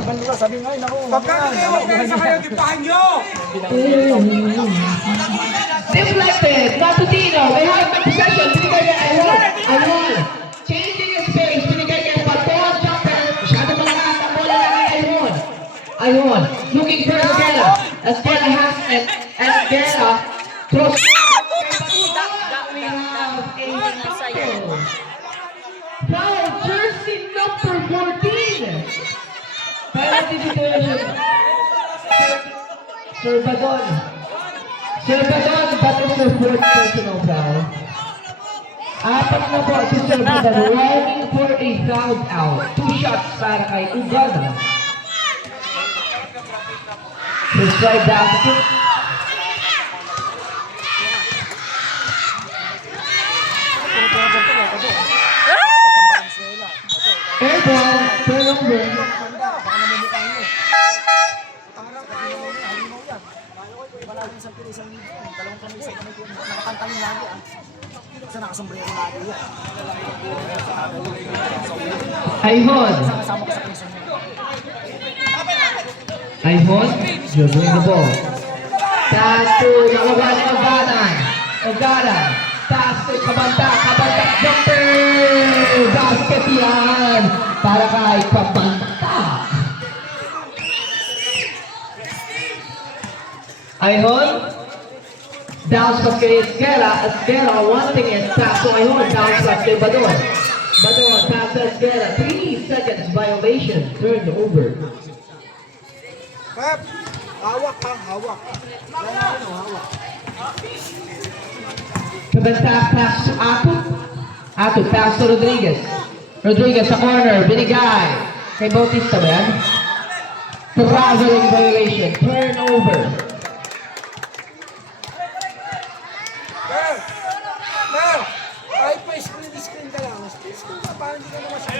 Banwa, sabi nga, naku. Pagkakatiwag kayo sa kayo, gipahan nyo! Deflected, Matutino, may high possession, binigay niya Ayun. Changing his space, binigay niya Paton jumper, masyado malakas ang bola na Ayun. Ayun, looking for Esquela. Esquela has it, Esquela, cross. We have a foul, jersey number 14. Penalty situation. Salvador, that is your fourth personal foul. Apat na po si Salvador running for a foul out. 2 shots para kay Uganda. His right basket. Airball, turnover. Ayhon, you're doing the ball. Pass to Ogada. Pass to Kabanta jumper. Basket yan para kay Kabanta. Ayhon, bounce pass kay Esquela wanting it, pass to Ayhon, bounce pass kay Badon, pass to Esquela, 3 seconds violation, turned over. Pep, hawak. Hawak. Kabanta pass to Ato, pass to Rodriguez sa corner, binigay kay Bautista ba yan? Traveling violation, turnover. Kahit pa screen ka lang. Screen ka, parang hindi ka naman siya.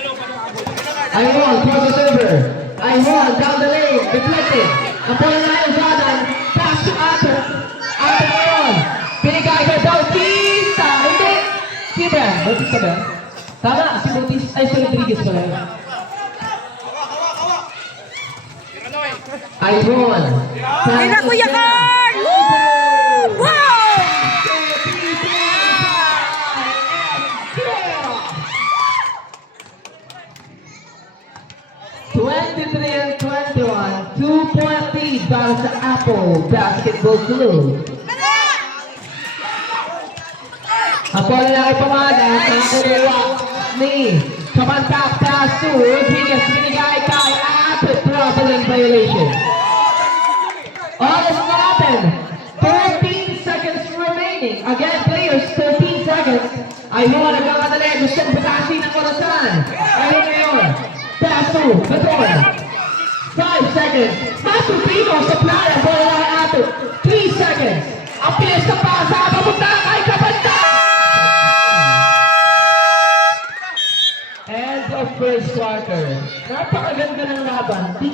Ayhon, cross the server. Ayhon, down the lane, deflected. Ang bola na yung Zadan, pass to Ato. Ato ngayon, binigay kay Bautista. Hindi, si Ben, Bautista ba? Tama, si Bautista, ay si Rodriguez pala. Ayhon. Hindi na Kuya Carl! Wow! 23 and 21, 2-point lead para sa Apple Basketball Club. Ang bola na kay Pamada, nakakuha ni Kabanta, pass to Rodriguez, binigay kay Apple, traveling violation. All is open, 13 seconds remaining. Again, players, 13 seconds. Ayun, nagkamadali, gusto kong batasin ang orasan. Ayun ngayon. Pass to Badon. 5 seconds. Matutino sa playa. Bola na kay Ato. 3 seconds. Ang pilis na pasa. Papunta kay Kabanta. End of first quarter. Napakaganda ng laban.